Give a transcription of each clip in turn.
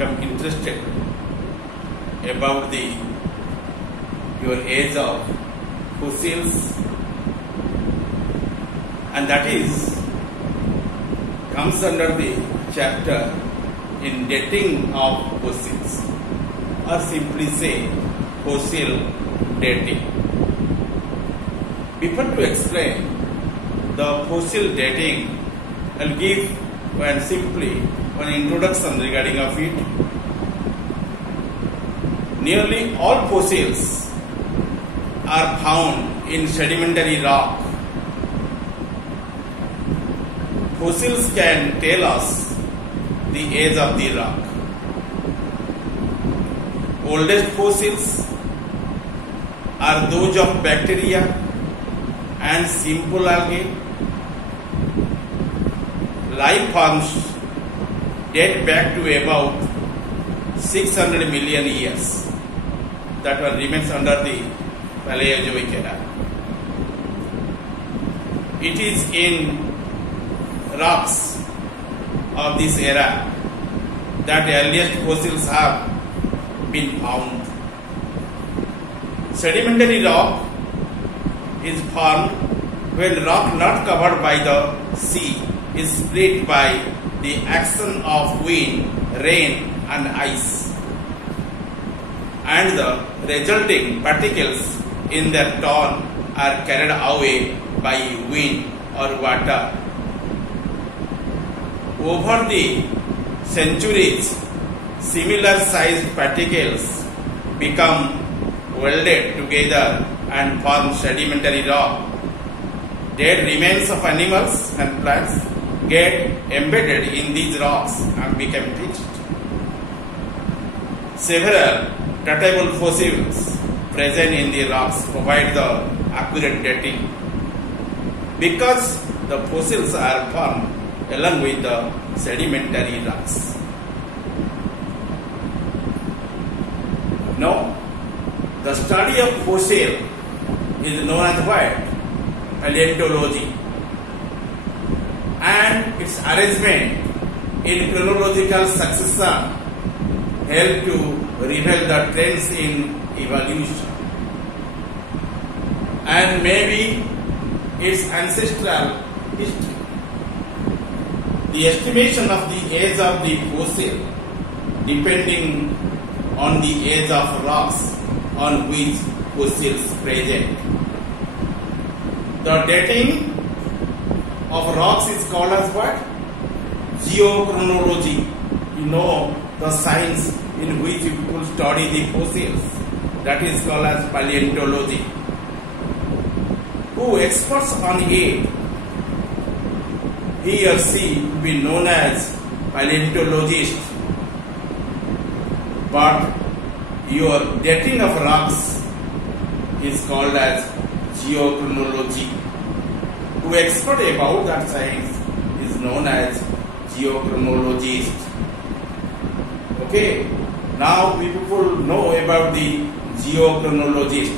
become interested about your age of fossils, and that comes under the chapter in dating of fossils, or simply say fossil dating. Before to explain the fossil dating, I'll give simply an introduction regarding of it. Nearly all fossils are found in sedimentary rock. Fossils can tell us the age of the rock. Oldest fossils are those of bacteria and simple algae. Life forms date back to about 600 million years. That one remains under the Paleozoic era. It is in rocks of this era that the earliest fossils have been found. Sedimentary rock is formed when rock not covered by the sea is split by the action of wind, rain and ice, and the resulting particles in their turn are carried away by wind or water. Over the centuries, similar sized particles become welded together and form sedimentary rock. Dead remains of animals and plants get embedded in these rocks and become pitched. Several datable fossils present in the rocks provide the accurate dating. Because the fossils are formed along with the sedimentary rocks. Now, the study of fossil is known as what? Paleontology. And its arrangement in chronological succession help to reveal the trends in evolution and maybe its ancestral history. The estimation of the age of the fossil depending on the age of rocks on which fossils present. The dating of rocks is called as what? Geochronology. You know the science in which people study the fossils. That is called as paleontology. Who experts on it, he or she will be known as paleontologist. But your dating of rocks is called as geochronology. Who expert about that science is known as geochronologist. Okay, now we people know about the geochronologist.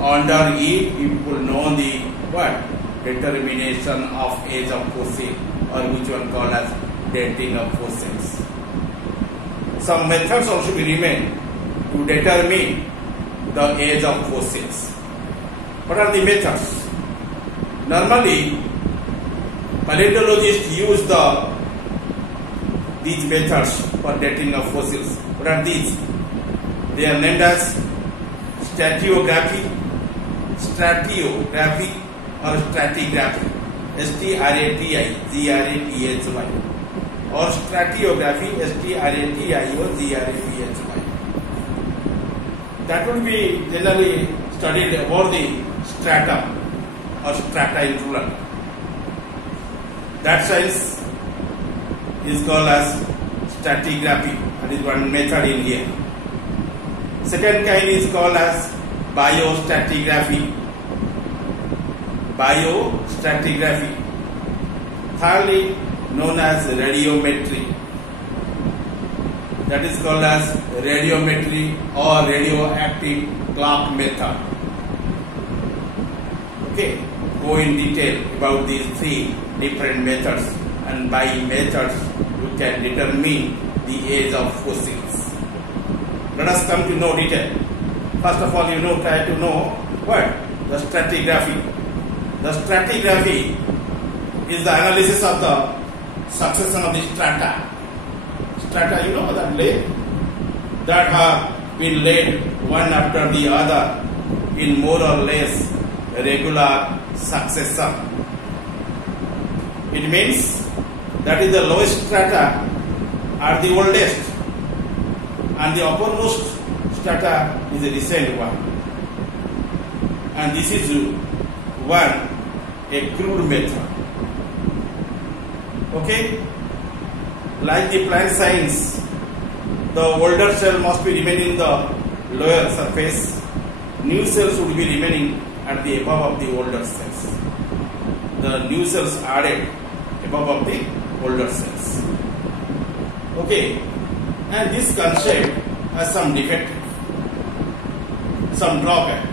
Under it, people know the what? Determination of age of fossil, or which one called as dating of fossils. Some methods also remain to determine the age of fossils. What are the methods? Normally, paleontologists use these methods for dating of fossils. What are these? They are named as stratigraphy, or stratigraphy, S-T-R-A-T-I-G-R-A-P-H-Y, or stratigraphy, S-T-R-A-T-I-O-G-R-A-P-H-Y. That would be generally studied about the stratum or strata in plural. That science is called as stratigraphy. That is one method in here. Second kind is called as biostratigraphy. Thirdly, known as radiometry. That is called as radiometry or radioactive clock method. Okay, go in detail about these three different methods, and by methods you can determine the age of fossils. Let us come to know detail. First of all, try to know what? The stratigraphy. The stratigraphy is the analysis of the succession of the strata. Strata, that layer that have been laid one after the other in more or less regular succession. It means that is the lowest strata are the oldest and the uppermost strata is the recent one. And this is a crude method. Okay? Like the plant science, the older cell must be remaining in the lower surface. New cells would be remaining at the above of the older cells. The new cells added above of the older cells. Okay, and this concept has some defect, some drawback.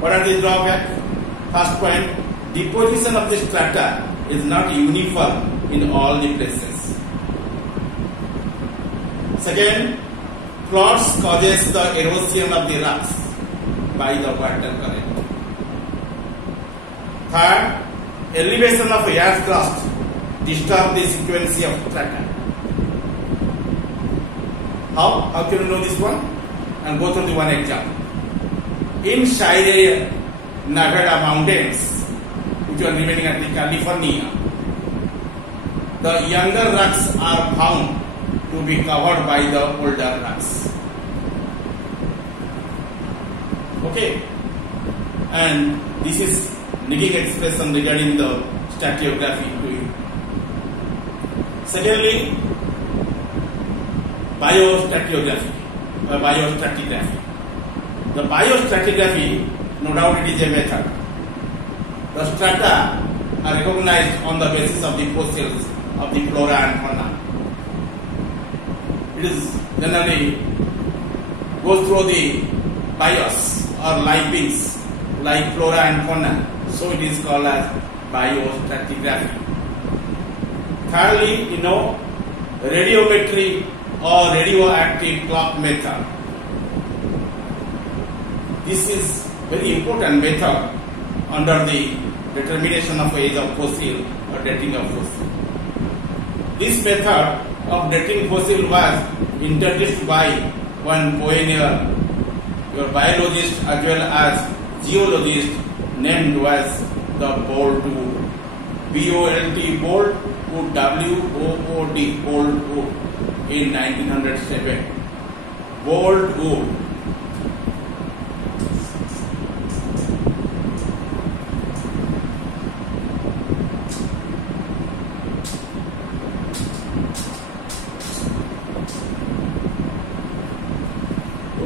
What are the drawback? First point, deposition of the strata is not uniform in all the places. Second, floods causes the erosion of the rocks by the water current. Third, elevation of earth crust disturb the sequence of strata. How can you know this one? And go through the one example. In Sierra Nevada mountains, which are remaining at the California, the younger rocks are found to be covered by the older rocks. Okay, and this is needing expression regarding the stratigraphy to you. Secondly, biostratigraphy. The biostratigraphy, no doubt it is a method. The strata are recognized on the basis of the fossils of the flora and fauna. It is generally goes through the bios or livings like flora and fauna. So it is called as biostratigraphy. Thirdly, radiometry or radioactive clock method. This is very important method under the determination of age of fossil or dating of fossil. This method of dating fossil was introduced by one pioneer, your biologist as well as geologist named as the Bolt Wood. B-O-L-T, Bolt Wood, W-O-O-D, Bolt Wood in 1907. Bolt Wood.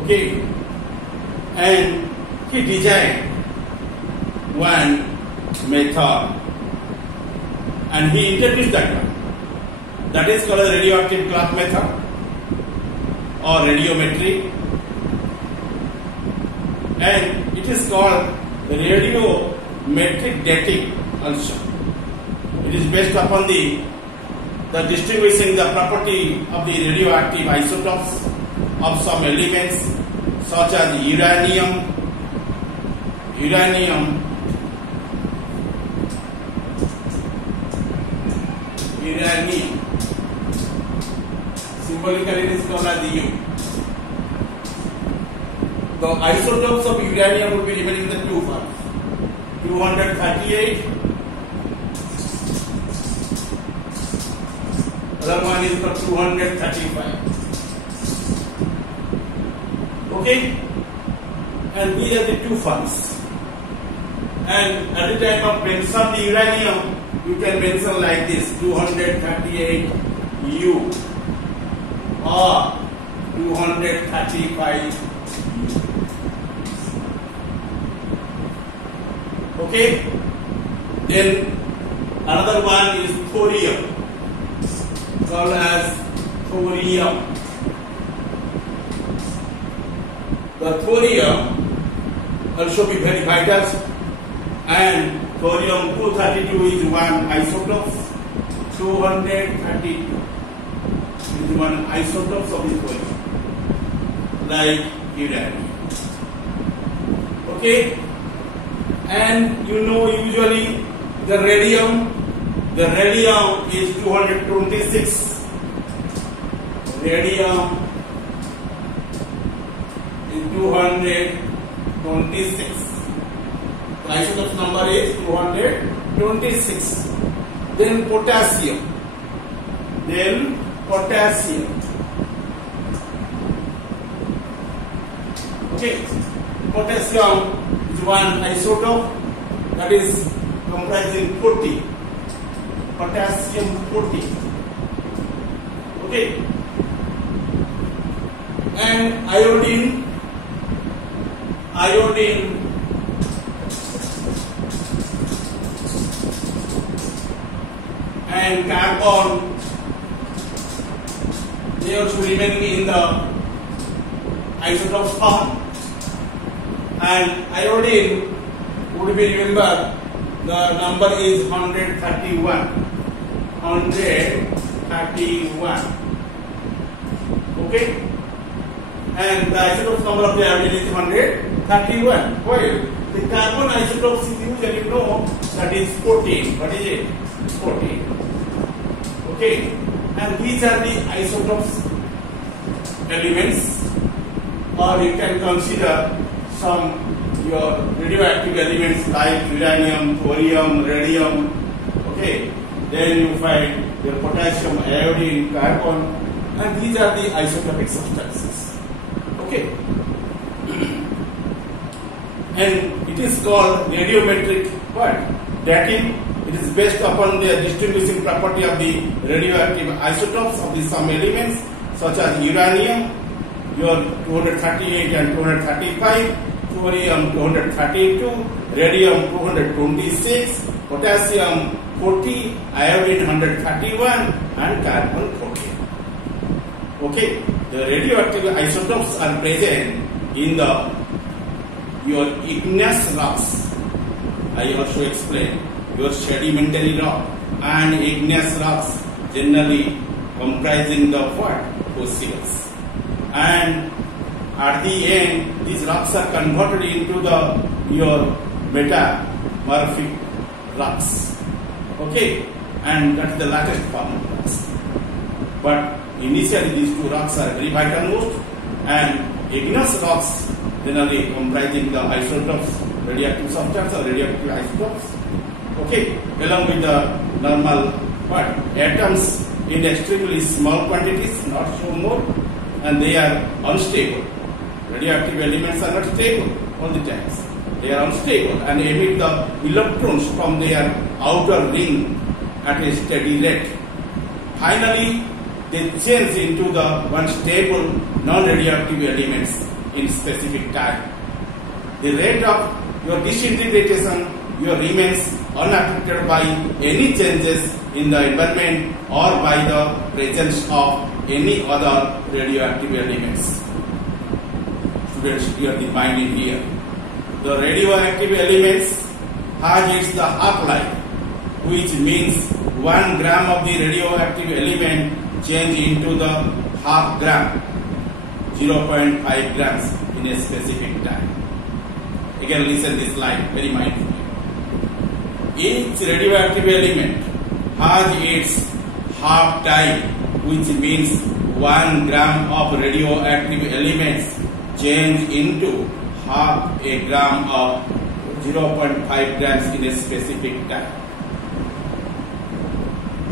Okay, and he designed one method and he introduced that one. That is called a radioactive clock method or radiometry, and it is called radiometric dating also. It is based upon the distinguishing the property of the radioactive isotopes of some elements such as uranium, symbolically it is called as U. The isotopes of uranium will be remaining in the two forms, 238, other one is for 235. Okay, and these are the two forms. And at the time of mention of the uranium, you can mention like this 238 U or 235 U. Okay, then another one is thorium, called as thorium. The thorium also be very vital, and thorium 232 is one isotope, 232. is one isotopes of this point, like uranium. Okay, and you know usually the radium is 226. Radium is 226. The isotope number is 226. Then potassium. Okay, potassium is one isotope that is comprising 40. Potassium 40. Okay, and iodine and carbon, they also remain in the isotope form. And iodine would be, remember, the number is 131. Okay, and the isotope number of the iodine is 131. Well, the carbon isotopes is usually know that is 14. What is it? 14. Okay, and these are the isotopes elements, or you can consider some your radioactive elements like uranium, thorium, radium. Okay, then you find your potassium, iodine, carbon, and these are the isotopic substances. Okay, and it is called radiometric dating. It is based upon the distinguishing property of the radioactive isotopes of the some elements such as uranium, your 238 and 235, thorium 232, radium 226, potassium 40, iodine 131, and carbon 40. Okay, the radioactive isotopes are present in your igneous rocks. I also explained your sedimentary rock and igneous rocks, generally comprising the fossils. And at the end, these rocks are converted into your metamorphic rocks. Okay, and that is the latest form of rocks. But initially, these two rocks are very vital most, and igneous rocks generally comprising the isotopes, radioactive substance or radioactive isotopes. Okay, along with the normal atoms in extremely small quantities, not so more, and they are unstable. Radioactive elements are not stable all the times. They are unstable and emit the electrons from their outer ring at a steady rate. Finally, they change into the one stable non-radioactive elements in specific time. The rate of your disintegration remains unaffected by any changes in the environment or by the presence of any other radioactive elements. Students, you are defining here. The radioactive elements has its the half-life, which means 1 gram of the radioactive element change into the half gram, 0.5 grams in a specific time. Again, listen this line very mindfully. Each radioactive element has its half time, which means 1 gram of radioactive elements change into half a gram of 0.5 grams in a specific time.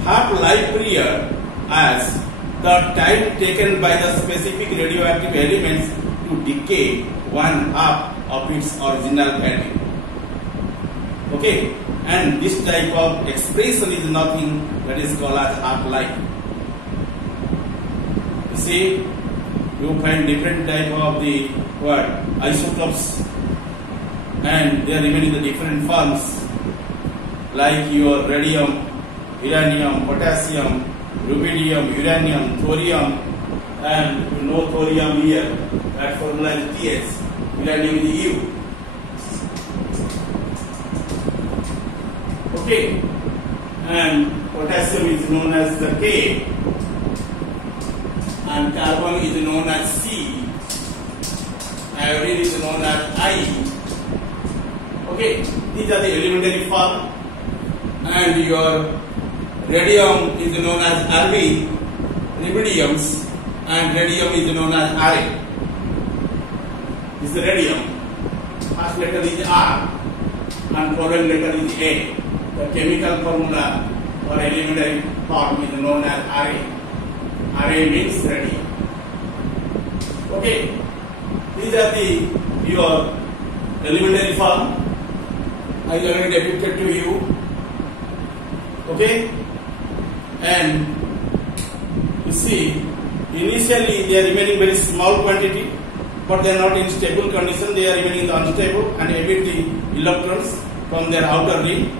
Half-life period as the time taken by the specific radioactive elements to decay 1/2 of its original value. Okay, and this type of expression is nothing that is called as half-life. You see, you find different type of the isotopes, and they are even in the different forms, like your radium, uranium, potassium, rubidium, uranium, thorium, and you know thorium here, that formula is TS, uranium is U. Okay, and potassium is known as the K, and carbon is known as C, iodine is known as I. Okay, these are the elementary form, and your radium is known as Rb, rubidiums, and radium is known as Ra. This is the radium. First letter is R, and following letter is A. The chemical formula or elementary form is known as Ra. Ra means radium. Okay, these are the your elementary form. I already depicted to you. Okay, and you see, initially they are remaining very small quantity, but they are not in stable condition. They are remaining unstable and emit the electrons from their outer ring.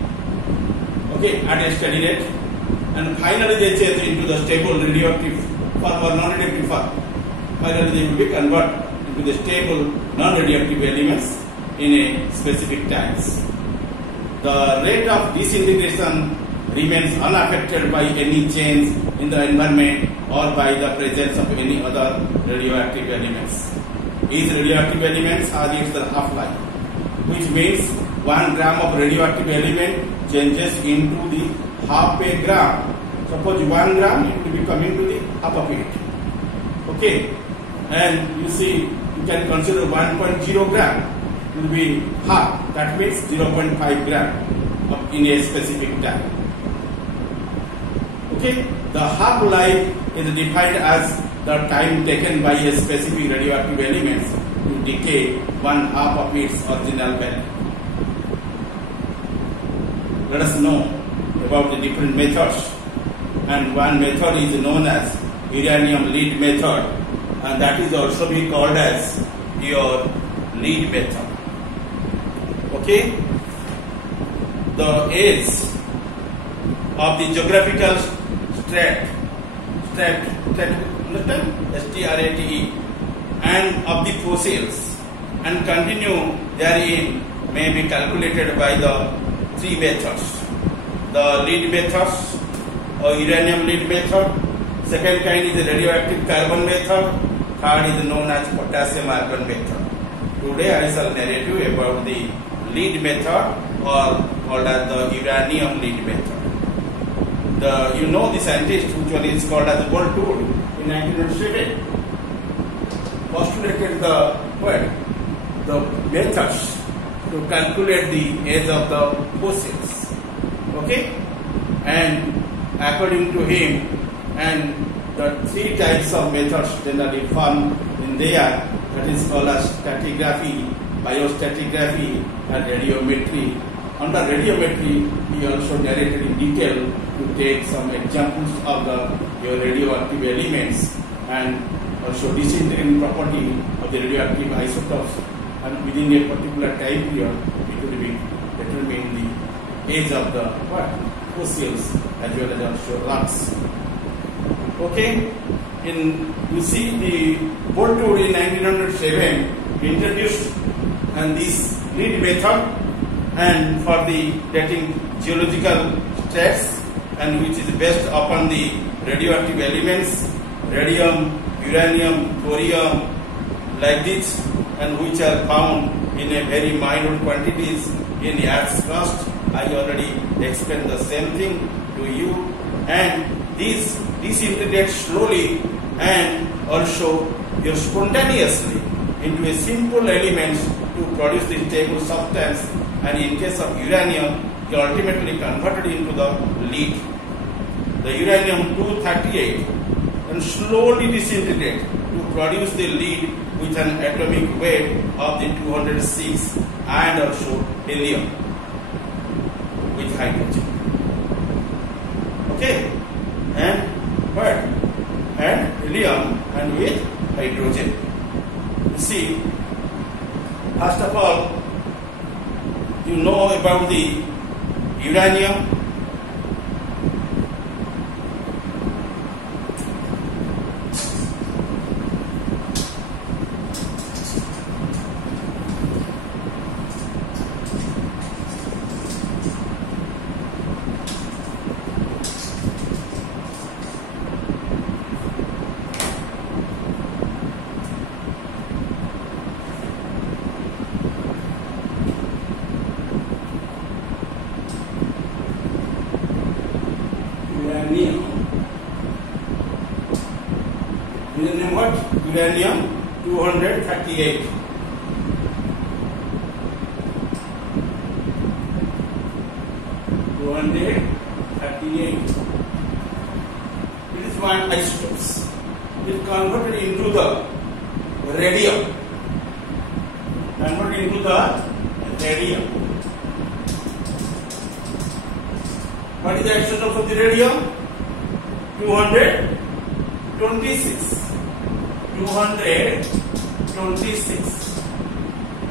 Okay, at a steady rate, and finally they change into the stable radioactive form or non-radioactive form. Finally, they will be converted into the stable non-radioactive elements in a specific times. The rate of disintegration remains unaffected by any change in the environment or by the presence of any other radioactive elements. These radioactive elements are the half-life, which means 1 gram of radioactive element changes into the half a gram. Suppose 1 gram, it will be coming to the half of it. Okay, and you see, you can consider 1.0 gram will be half. That means 0.5 gram in a specific time. Okay, the half-life is defined as the time taken by a specific radioactive element to decay 1/2 of its original value. Let us know about the different methods, and one method is known as uranium lead method, and that is also be called as your lead method. Okay, the age of the geographical strate, understand? STRATE, and of the fossils and continue therein may be calculated by the 3 methods. The lead methods or uranium lead method, second kind is the radioactive carbon method, third is known as potassium argon method. Today I shall narrate you about the lead method or called as the uranium lead method. You know the scientist which one is called as Boltzmann in 1907 postulated the methods to calculate the age of the fossils. Okay, and according to him, and the 3 types of methods generally found in there, that is called as stratigraphy, biostratigraphy, and radiometry. Under radiometry, he also narrated in detail to take some examples of your radioactive elements and also disintegrating property of the radioactive isotopes, and within a particular time period, it will be determine the age of the fossils as well as also rocks. Okay, you see the Boltzmann in 1907 introduced and this lead method, and for the dating geological stress, and which is based upon the radioactive elements radium, uranium, thorium, like this, and which are found in a very minute quantities in the Earth's crust. I already explained the same thing to you, and these disintegrate slowly and also spontaneously into a simple element to produce the stable substance, and in case of uranium, it ultimately converted into the lead. The uranium-238 and slowly disintegrate to produce the lead with an atomic weight of the 206 and also helium with hydrogen. Okay, and helium and with hydrogen. You see, first of all, you know about the uranium. Uranium what? Uranium 238. It is one isotopes. It converted into the radium. Converted into the radium. What is the isotope of the radium? 226. 226.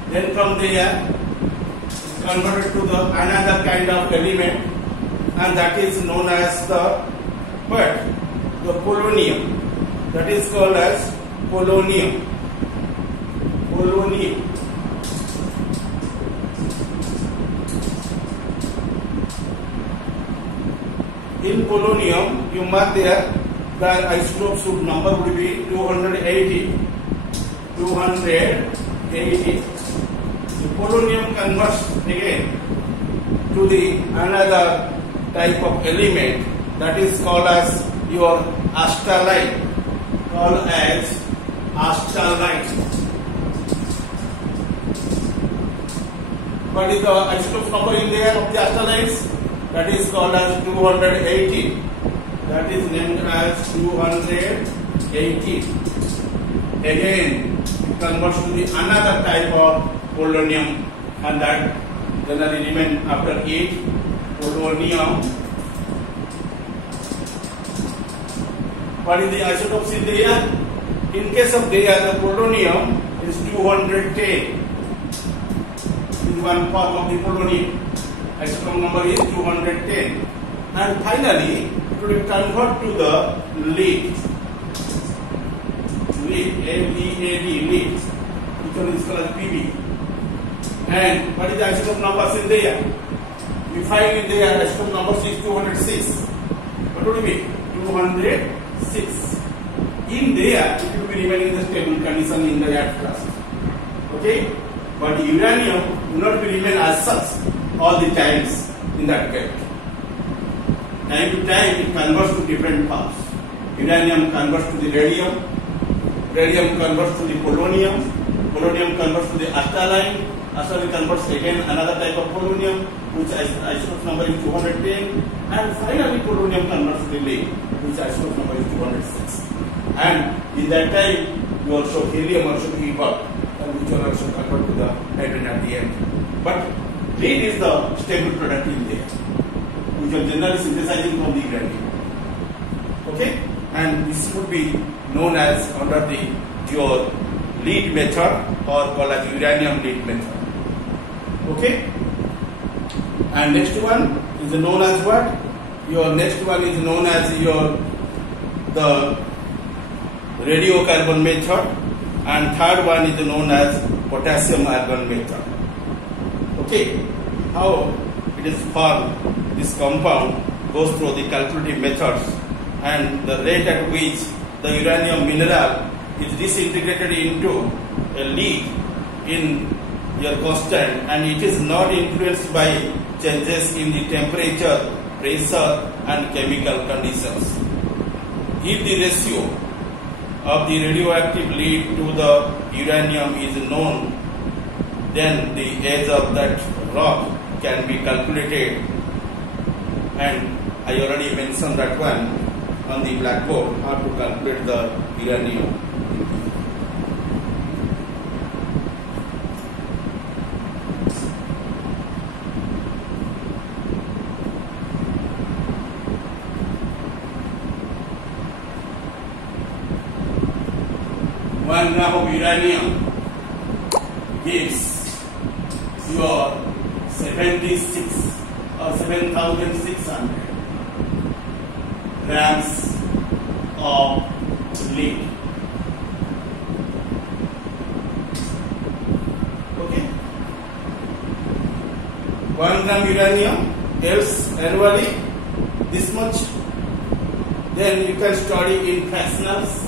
Then from there, converted to the another kind of element, and that is known as the what? The polonium. That is called as polonium. Polonium. In polonium, you mark there the isotope number would be 280. 280. The polonium converts again to the another type of element that is called as your acetylide. Called as acetylide. What is the isotope number in there of the acetalides? That is called as 280. That is named as 280. Again, it converts to the another type of polonium, and that generally remain after it. Polonium. What is the isotopes in there? In case of there, the polonium is 210. Is one form of the polonium. Isotope number is 210. And finally, it will convert to the lead. Lead, L-E-A-D, lead. Which one is called PB. And what is the isotope numbers in there? We find in there isotope number is 206. What would it be? 206. In there, it will be remaining in the stable condition in the air class. Okay? But uranium will not be remain as such all the times in that gate. Time to time, it converts to different parts. Uranium converts to the radium. Radium converts to the polonium. Polonium converts to the acetylide. Acetylide converts again another type of polonium, which isotope number is 210. And finally, polonium converts to the lead, which isotope number is 206. And in that time, you also helium also evolve, and which will also convert to the hydrogen at the end. But lead is the stable product in there, which are generally synthesizing from the uranium. Okay, and this would be known as under the your lead method or called as uranium lead method. Okay, and next one is known as what? Your next one is known as the radiocarbon method, and third one is known as potassium argon method. Okay, how it is formed? This compound goes through the calculative methods, and the rate at which the uranium mineral is disintegrated into a lead in your constant, and it is not influenced by changes in the temperature, pressure, and chemical conditions. If the ratio of the radioactive lead to the uranium is known, then the age of that rock can be calculated, and I already mentioned that one on the blackboard, how to calculate the uranium. One gram of uranium gives your 76 or 7,600 grams of lead. Okay? 1 gram uranium gives annually this much. Then you can study in fractionals.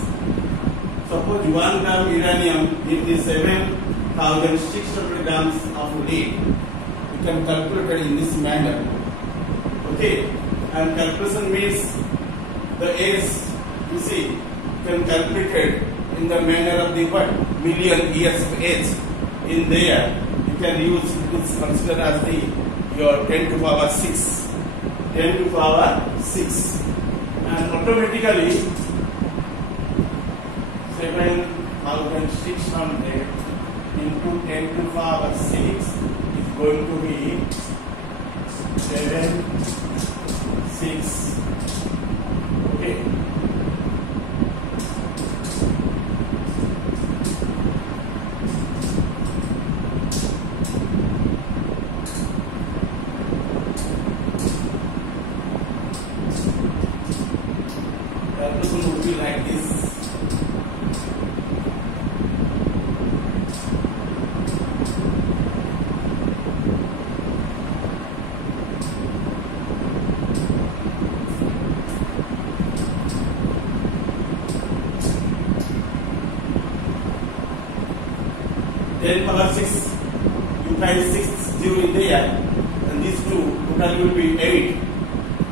Suppose 1 gram uranium gives the 7,600 grams of lead. You can calculate it in this manner. Okay, and calculation means the age. You see, can calculate it in the manner of the what million years of age. In there, you can use this consider as the your 10 to power 6, 10 to power 6, and automatically 7,600 into 10 to power 6 is going to be 7, 6. Okay. Calculation would be like this. Power 6, you find 6 0 in there, and these two total will be 8.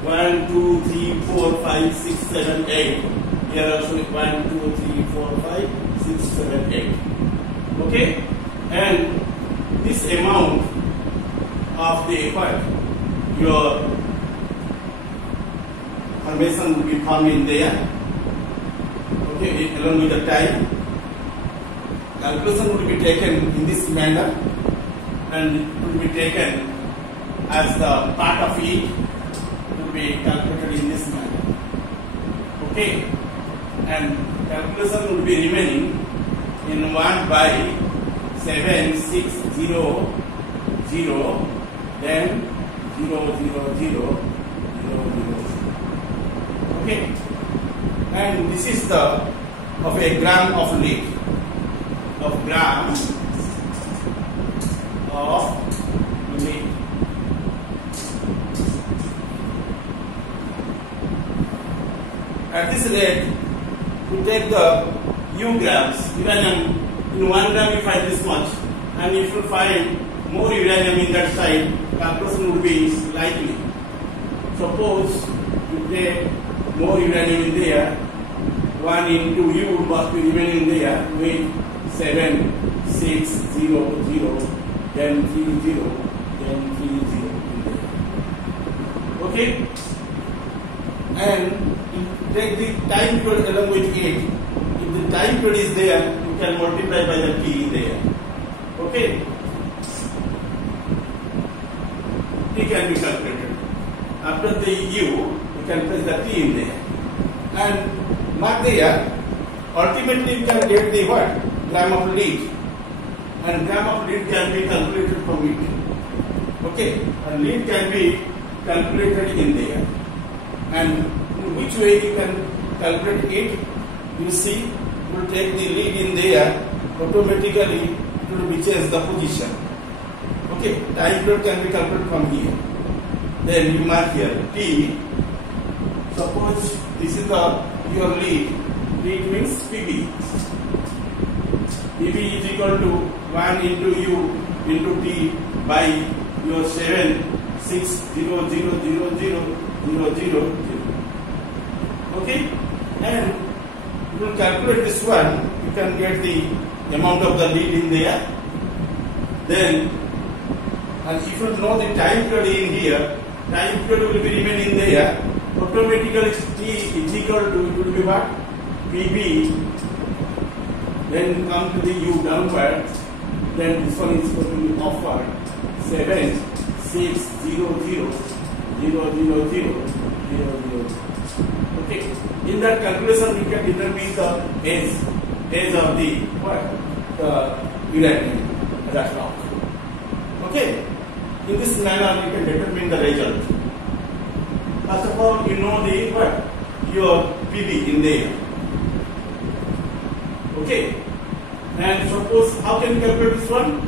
1, 2, 3, 4, 5, 6, 7, 8. Here also 1, 2, 3, 4, 5, 6, 7, 8. Okay, and this amount of the what your formation will be formed in there. Okay, along with the time. Calculation will be taken in this manner, and it will be taken as the part of it will be calculated in this manner. Okay, and calculation will be remaining in 1 by 7, 6, 0, 0, then 0, 0, 0, 0, 0. Okay, and this is the of a gram of lead. Of gram of lead. At this rate, we take the U grams uranium. In 1 gram you find this much, and if you find more uranium in that side, calculation would be likely. Suppose you take more uranium in there, 1 into U must be remaining there with 7, 6, 0, 0, then 3, 0, then 3, 0 in there. Okay? And take the time period along with 8. If the time period is there, you can multiply by the T there. Okay? T can be calculated. After the U, you can place the T in there. And mark there, ultimately you can get the what? Gram of lead, and gram of lead can be calculated from it. Okay, and lead can be calculated in there. And in which way you can calculate it? You see, you will take the lead in there, automatically it will be change the position. Okay, time period can be calculated from here. Then you mark here T. Suppose this is your lead. Lead means PB. PB is equal to 1 into U into T by your 7, 6, 0, 0, 0, 0, 0, 0, 0. Okay? And you will calculate this one, you can get the amount of the lead in there. Then, and if you know the time period in here, time period will be remain in there, automatically T is equal to, it will be what? PB. Then come to the U downward, then this one is going to be upward. 7, 6, 0, 0, 0, 0, 0, 0, 0. Okay. In that calculation, we can determine the age of the what? The uranium as rock. Okay. In this manner, we can determine the result. First of all, you know the what? Your PV in there. Okay, and suppose how can you calculate this one?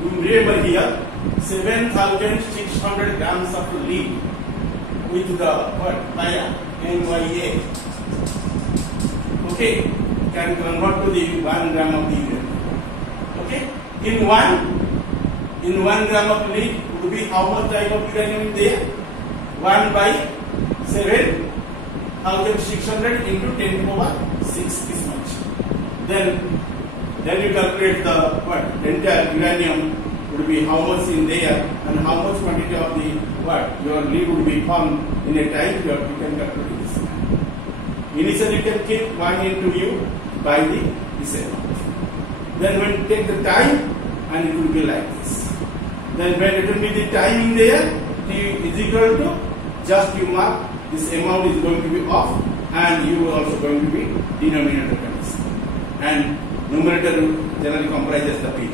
You remember here 7,600 grams of lead with the what? NYA. Okay, can convert to the 1 gram of the uranium. Okay, in 1 gram of lead would be how much type of uranium in there? 1 by 7,600 into 10 to the power 6 this much. Then you calculate the what entire uranium would be how much in there and how much quantity of the what your lead would be formed in a time period. You can calculate this. Initially you can keep 1 into u by this amount. Then when you take the time, and it will be like this. Then when it will be the time in there, t is equal to just you mark this amount is going to be off, and u is also going to be denominator condition. And numerator generally comprises the P,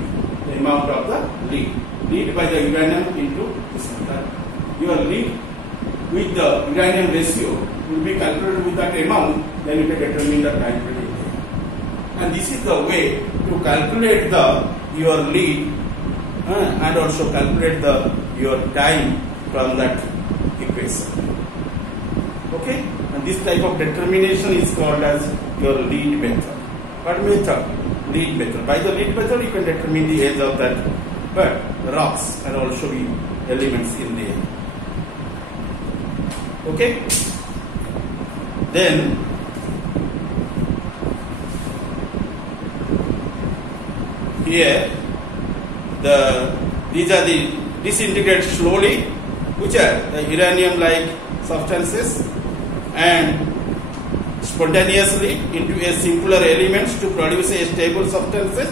the amount of the lead. Lead by the uranium into this one. Your lead with the uranium ratio will be calculated with that amount, then you can determine the time period. And this is the way to calculate your lead and also calculate your time from that equation. Okay? And this type of determination is called as your lead method. What method? Lead method. By the lead method, you can determine the age of that rocks and also the elements in there. Okay? Then here these are the disintegrate slowly, which are the uranium like substances, and spontaneously into a simpler elements to produce a stable substances,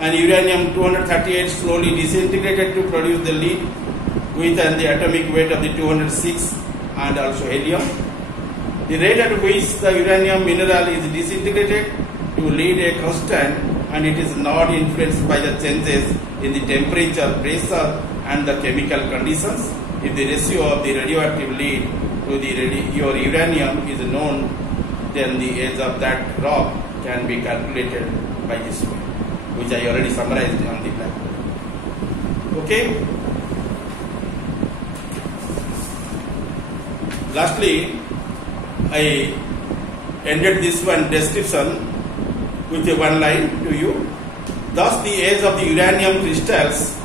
and uranium 238 slowly disintegrated to produce the lead with the atomic weight of the 206 and also helium. The rate at which the uranium mineral is disintegrated to lead a constant, and it is not influenced by the changes in the temperature, pressure and the chemical conditions. If the ratio of the radioactive lead to your uranium is known, then the age of that rock can be calculated by this way, which I already summarized on the blackboard. Okay? Lastly, I ended this one description with a one line to you. Thus, the age of the uranium crystals,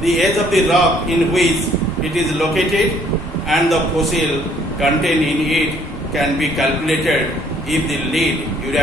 the age of the rock in which it is located, and the fossil contained in it can be calculated if the lead uranium